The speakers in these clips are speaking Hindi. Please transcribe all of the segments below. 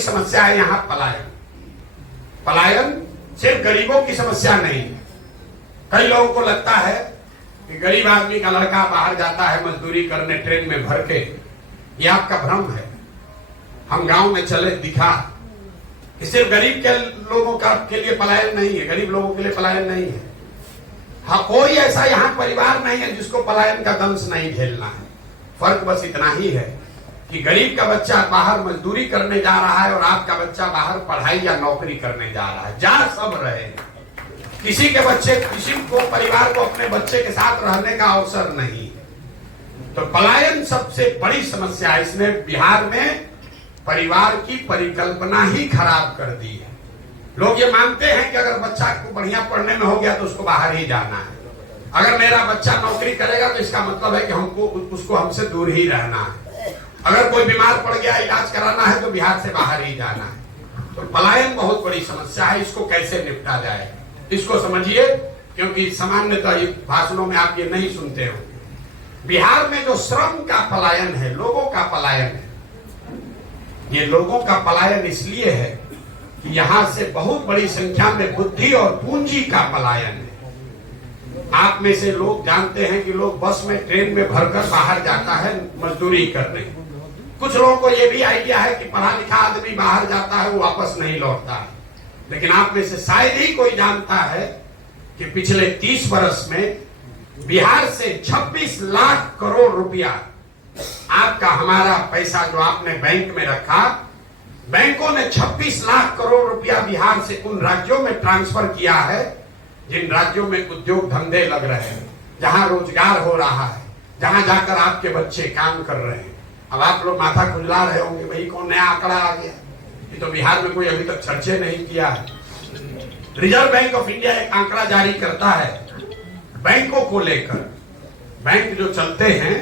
बड़ी समस्या है यहाँ पलायन। पलायन सिर्फ गरीबों की समस्या नहीं है। कई लोगों को लगता है कि गरीब आदमी का लड़का बाहर जाता है मजदूरी करने ट्रेन में भर के, ये आपका भ्रम है। हम गांव में चले दिखा कि सिर्फ गरीब के लोगों का के लिए पलायन नहीं है, गरीब लोगों के लिए पलायन नहीं है। हाँ, कोई ऐसा यहाँ परिवार नहीं है जिसको पलायन का दंश नहीं झेलना है। फर्क बस इतना ही है कि गरीब का बच्चा बाहर मजदूरी करने जा रहा है और आपका बच्चा बाहर पढ़ाई या नौकरी करने जा रहा है। जा सब रहे, किसी के बच्चे, किसी को परिवार को अपने बच्चे के साथ रहने का अवसर नहीं। तो पलायन सबसे बड़ी समस्या है। इसने बिहार में परिवार की परिकल्पना ही खराब कर दी है। लोग ये मानते हैं कि अगर बच्चा को बढ़िया पढ़ने में हो गया तो उसको बाहर ही जाना है। अगर मेरा बच्चा नौकरी करेगा तो इसका मतलब है कि हमको उसको हमसे दूर ही रहना है। अगर कोई बीमार पड़ गया, इलाज कराना है तो बिहार से बाहर ही जाना है। तो पलायन बहुत बड़ी समस्या है। इसको कैसे निपटा जाए, इसको समझिए, क्योंकि सामान्यतः भाषणों में आप ये नहीं सुनते हो। बिहार में जो श्रम का पलायन है, लोगों का पलायन है, ये लोगों का पलायन इसलिए है कि यहां से बहुत बड़ी संख्या में बुद्धि और पूंजी का पलायन है। आप में से लोग जानते हैं कि लोग बस में, ट्रेन में भरकर बाहर जाता है मजदूरी करने। कुछ लोगों को यह भी आइडिया है कि पढ़ा लिखा आदमी बाहर जाता है, वो वापस नहीं लौटता है। लेकिन आप में से शायद ही कोई जानता है कि पिछले 30 वर्ष में बिहार से 26 लाख करोड़ रुपया आपका, हमारा पैसा जो आपने बैंक में रखा, बैंकों ने 26 लाख करोड़ रुपया बिहार से उन राज्यों में ट्रांसफर किया है जिन राज्यों में उद्योग धंधे लग रहे हैं, जहां रोजगार हो रहा है, जहां जाकर आपके बच्चे काम कर रहे हैं। अब आप लोग माथा खुजला रहे होंगे, भाई कौन नया आंकड़ा आ गया, ये तो बिहार में कोई अभी तक चर्चा नहीं किया है। रिजर्व बैंक ऑफ इंडिया एक आंकड़ा जारी करता है बैंकों को लेकर। बैंक जो चलते हैं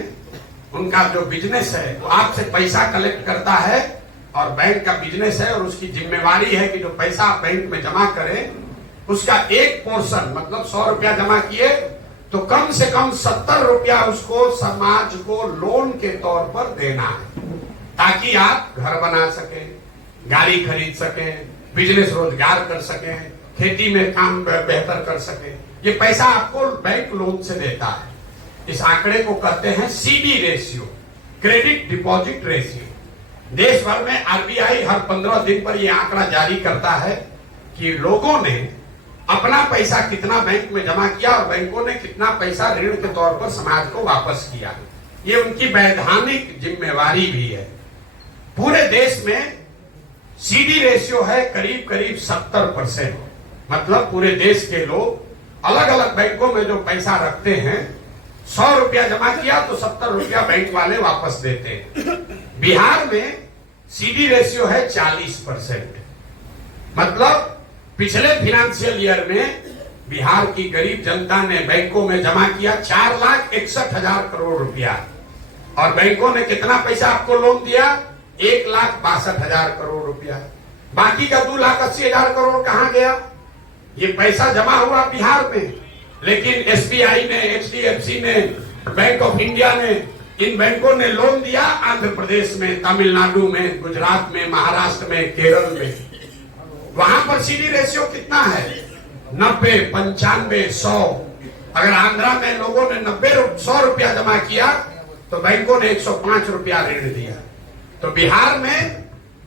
उनका जो बिजनेस है वो आपसे पैसा कलेक्ट करता है और बैंक का बिजनेस है और उसकी जिम्मेवारी है कि जो पैसा आप बैंक में जमा करें उसका एक पोर्शन, मतलब 100 रुपया जमा किए तो कम से कम 70 रुपया उसको समाज को लोन के तौर पर देना है, ताकि आप घर बना सके, गाड़ी खरीद सके, बिजनेस रोजगार कर सके, खेती में काम बेहतर कर सके। ये पैसा आपको बैंक लोन से देता है। इस आंकड़े को कहते हैं CD ratio, credit deposit ratio. देश भर में आरबीआई हर 15 दिन पर यह आंकड़ा जारी करता है कि लोगों ने अपना पैसा कितना बैंक में जमा किया और बैंकों ने कितना पैसा ऋण के तौर पर समाज को वापस किया। ये उनकी वैधानिक जिम्मेवारी भी है। पूरे देश में सीडी रेशियो है करीब करीब 70%। मतलब पूरे देश के लोग अलग अलग बैंकों में जो पैसा रखते हैं, 100 रुपया जमा किया तो 70 रुपया बैंक वाले वापस देते हैं। बिहार में सीडी रेशियो है 40%। मतलब पिछले फाइनेंशियल ईयर में बिहार की गरीब जनता ने बैंकों में जमा किया 4,61,000 करोड़ रुपया और बैंकों ने कितना पैसा आपको लोन दिया? 1,62,000 करोड़ रुपया। बाकी का 2,80,000 करोड़ कहां गया? ये पैसा जमा हुआ बिहार में, लेकिन एसबीआई ने, एचडीएफसी ने, बैंक ऑफ इंडिया ने, इन बैंकों ने लोन दिया आंध्र प्रदेश में, तमिलनाडु में, गुजरात में, महाराष्ट्र में, केरल में। वहां पर सीडी रेशियो कितना है? 90, 95, 100। अगर आंध्रा में लोगों ने 100 रुपया जमा किया तो बैंकों ने 105 रुपया ऋण दिया। तो बिहार में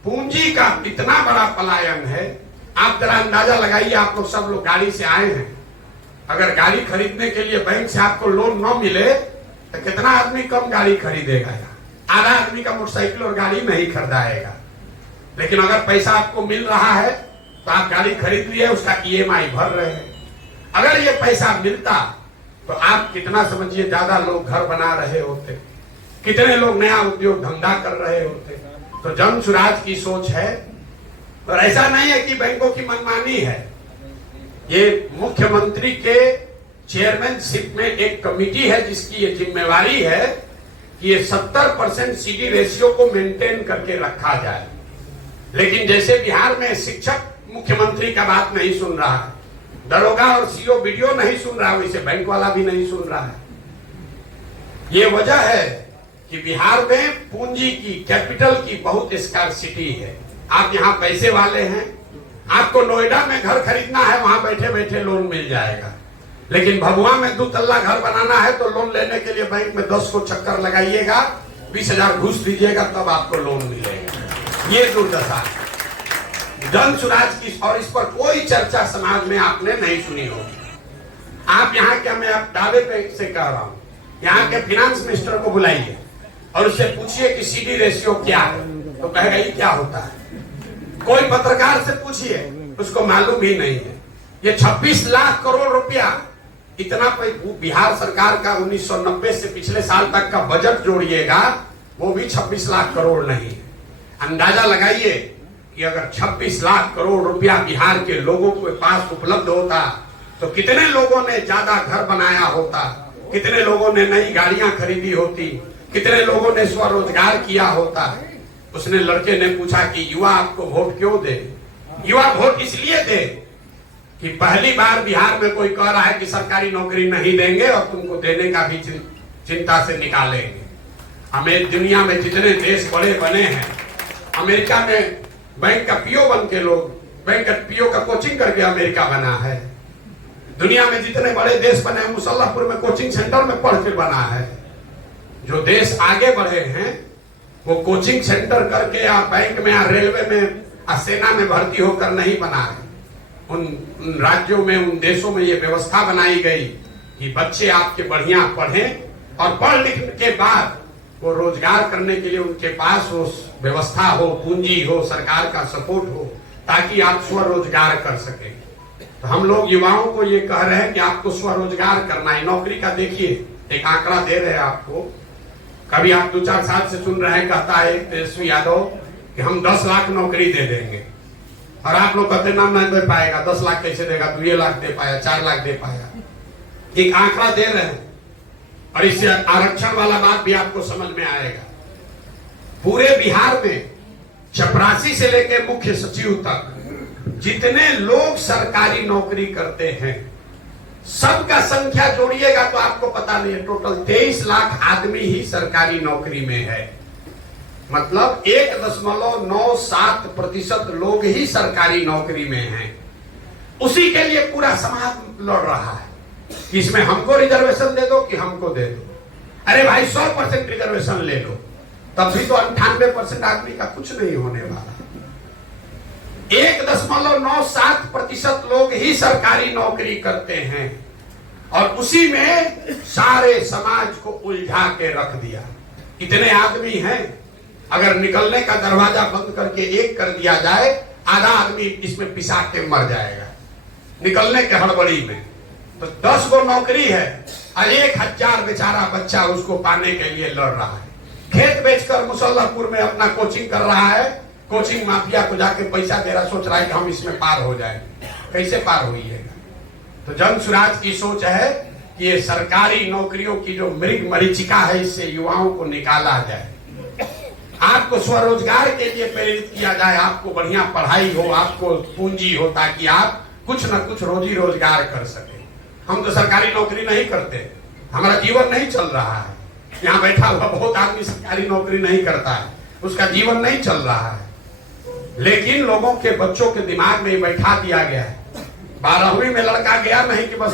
पूंजी का इतना बड़ा पलायन है। आप जरा अंदाजा लगाइए, आप लोग सब लोग गाड़ी से आए हैं, अगर गाड़ी खरीदने के लिए बैंक से आपको लोन न मिले तो कितना आदमी कम गाड़ी खरीदेगा? आधा आदमी का मोटरसाइकिल और गाड़ी नहीं खरीदाएगा। लेकिन अगर पैसा आपको मिल रहा है तो आप गाड़ी खरीद लिए, उसका ईएमआई भर रहे हैं। अगर ये पैसा मिलता तो आप कितना समझिए ज्यादा लोग घर बना रहे होते, कितने लोग नया उद्योग धंधा कर रहे होते। तो जन सुराज की सोच है। और ऐसा नहीं है कि बैंकों की मनमानी है। ये मुख्यमंत्री के चेयरमैनशिप में एक कमेटी है जिसकी ये जिम्मेवारी है कि ये 70% सीडी रेशियो को मेंटेन करके रखा जाए। लेकिन जैसे बिहार में शिक्षक मुख्यमंत्री का बात नहीं सुन रहा है, दरोगा और सीओ वीडियो नहीं सुन रहा, वैसे बैंक वाला भी नहीं सुन रहा है। ये वजह है कि बिहार में पूंजी की, कैपिटल की बहुत स्कार्सिटी है। आप यहाँ पैसे वाले हैं, आपको नोएडा में घर खरीदना है, वहां बैठे बैठे लोन मिल जाएगा। लेकिन भभुआ में 2 तल्ला घर बनाना है तो लोन लेने के लिए बैंक में 10 को चक्कर लगाइएगा, 20,000 घूस दीजिएगा, तब आपको लोन मिलेगा। ये दुर्दशा जन सुराज की, और इस पर कोई चर्चा समाज में आपने नहीं सुनी होगी। आप यहाँ के, मैं आप दावे पे से कह रहा हूँ, यहाँ के फिनांस मिनिस्टर को बुलाइए और उससे पूछिए कि सीडी रेशियो क्या है, तो कहेगा ये क्या होता है। कोई पत्रकार से पूछिए, उसको मालूम ही नहीं है। ये 26 लाख करोड़ रुपया, इतना बिहार सरकार का 1990 से पिछले साल तक का बजट जोड़िएगा, वो भी 26 लाख करोड़ नहीं है। अंदाजा लगाइए कि अगर 26 लाख करोड़ रुपया बिहार के लोगों के पास उपलब्ध होता तो कितने लोगों ने ज्यादा घर बनाया होता, कितने लोगों ने नई गाड़ियां खरीदी होती, कितने लोगों ने स्वरोजगार किया होता। उसने लड़के ने पूछा कि युवा आपको वोट क्यों दे। युवा वोट इसलिए दे कि पहली बार बिहार में कोई कह रहा है कि सरकारी नौकरी नहीं देंगे और तुमको देने का भी चिंता से निकालेंगे। हमें दुनिया में जितने देश बड़े बने हैं, अमेरिका में बैंक का पीओ बन के लोग, बैंक का पीओ का कोचिंग करके अमेरिका बना है। दुनिया में जितने बड़े देश बने हैं, मुसल्लापुर में कोचिंग सेंटर में पढ़ के बना है। जो देश आगे बढ़े हैं वो कोचिंग सेंटर करके या बैंक में या रेलवे में या सेना में भर्ती होकर नहीं बना है। उन राज्यों में, उन देशों में ये व्यवस्था बनाई गई कि बच्चे आपके बढ़िया पढ़ें और पढ़ लिखने के बाद वो रोजगार करने के लिए उनके पास वो व्यवस्था हो, पूंजी हो, सरकार का सपोर्ट हो, ताकि आप स्वरोजगार कर सके। तो हम लोग युवाओं को ये कह रहे हैं कि आपको स्वरोजगार करना है। नौकरी का देखिए, एक आंकड़ा दे रहे हैं आपको, कभी आप 2-4 साल से सुन रहे हैं, कहता है तेजस्वी यादव कि हम 10 लाख नौकरी दे देंगे, और आप लोग कहते नाम नहीं दे पाएगा, 10 लाख कैसे देगा, 2 लाख दे पाया, 4 लाख दे पाया। एक आंकड़ा दे रहे हैं, और इससे आरक्षण वाला बात भी आपको समझ में आएगा। पूरे बिहार में चपरासी से लेकर मुख्य सचिव तक जितने लोग सरकारी नौकरी करते हैं, सबका संख्या जोड़िएगा तो आपको पता नहीं है, टोटल 23 लाख आदमी ही सरकारी नौकरी में है। मतलब 1.97% लोग ही सरकारी नौकरी में हैं। उसी के लिए पूरा समाज लड़ रहा है कि इसमें हमको रिजर्वेशन दे दो कि हमको दे दो। अरे भाई 100% रिजर्वेशन ले लो, तब भी तो 98% आदमी का कुछ नहीं होने वाला। 1.97% लोग ही सरकारी नौकरी करते हैं, और उसी में सारे समाज को उलझा के रख दिया। इतने आदमी हैं, अगर निकलने का दरवाजा बंद करके एक कर दिया जाए, आधा आदमी इसमें पिसा के मर जाएगा निकलने के हड़बड़ी में। तो 10 गो नौकरी है और 1000 बेचारा बच्चा उसको पाने के लिए लड़ रहा है। खेत बेचकर मुसल्लापुर में अपना कोचिंग कर रहा है, कोचिंग माफिया को जाके पैसा दे रहा, सोच रहा है कि हम इसमें पार हो जाएंगे। कैसे पार होइएगा? तो जन सुराज की सोच है कि ये सरकारी नौकरियों की जो मृग मरीचिका है, इससे युवाओं को निकाला जाए, आपको स्वरोजगार के लिए प्रेरित किया जाए, आपको बढ़िया पढ़ाई हो, आपको पूंजी हो, ताकि आप कुछ न कुछ रोजी रोजगार कर सके। हम तो सरकारी नौकरी नहीं करते, हमारा जीवन नहीं चल रहा है। यहाँ बैठा हुआ बहुत आदमी सरकारी नौकरी नहीं करता है, उसका जीवन नहीं चल रहा है। लेकिन लोगों के बच्चों के दिमाग में बैठा दिया गया है। 12वीं में लड़का गया नहीं कि बस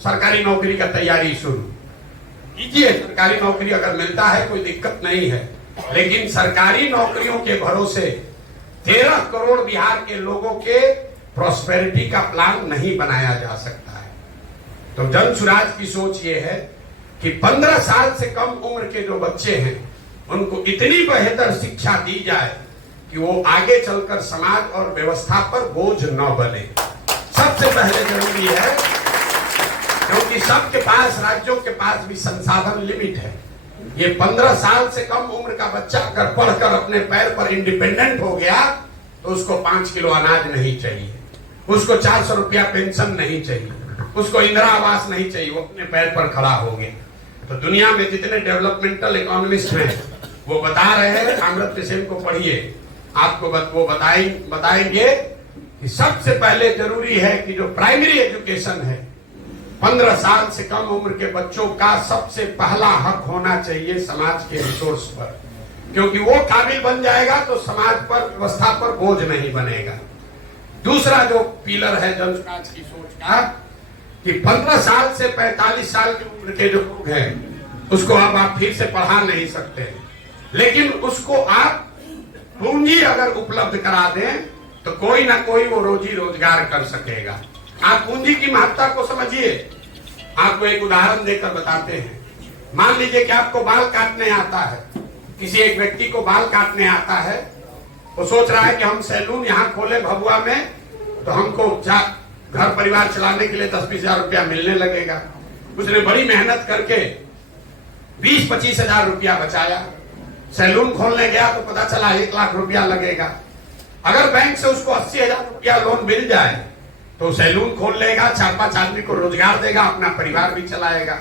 सरकारी नौकरी का तैयारी शुरू कीजिए। सरकारी नौकरी अगर मिलता है कोई दिक्कत नहीं है, लेकिन सरकारी नौकरियों के भरोसे 13 करोड़ बिहार के लोगों के प्रॉस्पेरिटी का प्लान नहीं बनाया जा सकता है। तो जन सुराज की सोच ये है कि 15 साल से कम उम्र के जो बच्चे हैं, उनको इतनी बेहतर शिक्षा दी जाए कि वो आगे चलकर समाज और व्यवस्था पर बोझ न बने। सबसे पहले जरूरी है, क्योंकि सबके पास, राज्यों के पास भी संसाधन लिमिट है। ये 15 साल से कम उम्र का बच्चा अगर पढ़कर अपने पैर पर इंडिपेंडेंट हो गया तो उसको 5 किलो अनाज नहीं चाहिए, उसको 400 रुपया पेंशन नहीं चाहिए, उसको इंदिरा आवास नहीं चाहिए, वो अपने पैर पर खड़ा हो गया। तो दुनिया में जितने डेवलपमेंटल इकोनॉमिस्ट हैं वो बता रहे हैं, अमर्त्य सेन को पढ़िए, आपको वो बताएंगे कि सबसे पहले जरूरी है कि जो प्राइमरी एजुकेशन है, 15 साल से कम उम्र के बच्चों का सबसे पहला हक होना चाहिए समाज के रिसोर्स पर। क्योंकि वो काबिल बन जाएगा तो समाज पर, व्यवस्था पर बोझ नहीं बनेगा। दूसरा जो पिलर है जनसुराज की सोच का कि 15 साल से 45 साल की उम्र के जो लोग हैं उसको अब आप फिर से पढ़ा नहीं सकते, लेकिन उसको आप पूंजी अगर उपलब्ध करा दें तो कोई ना कोई वो रोजी रोजगार कर सकेगा। आप पूंजी की महत्ता को समझिए। आपको एक उदाहरण देकर बताते हैं। मान लीजिए कि आपको बाल काटने आता है, किसी एक व्यक्ति को बाल काटने आता है, वो सोच रहा है कि हम सैलून यहाँ खोले भभुआ में तो हमको घर परिवार चलाने के लिए 10-20 हजार रुपया मिलने लगेगा। उसने बड़ी मेहनत करके 20-25 हजार रुपया बचाया, सैलून खोलने गया तो पता चला 1 लाख रुपया लगेगा। अगर बैंक से उसको 80 हजार रुपया लोन मिल जाए तो सैलून खोल लेगा, 4-5 आदमी को रोजगार देगा, अपना परिवार भी चलाएगा।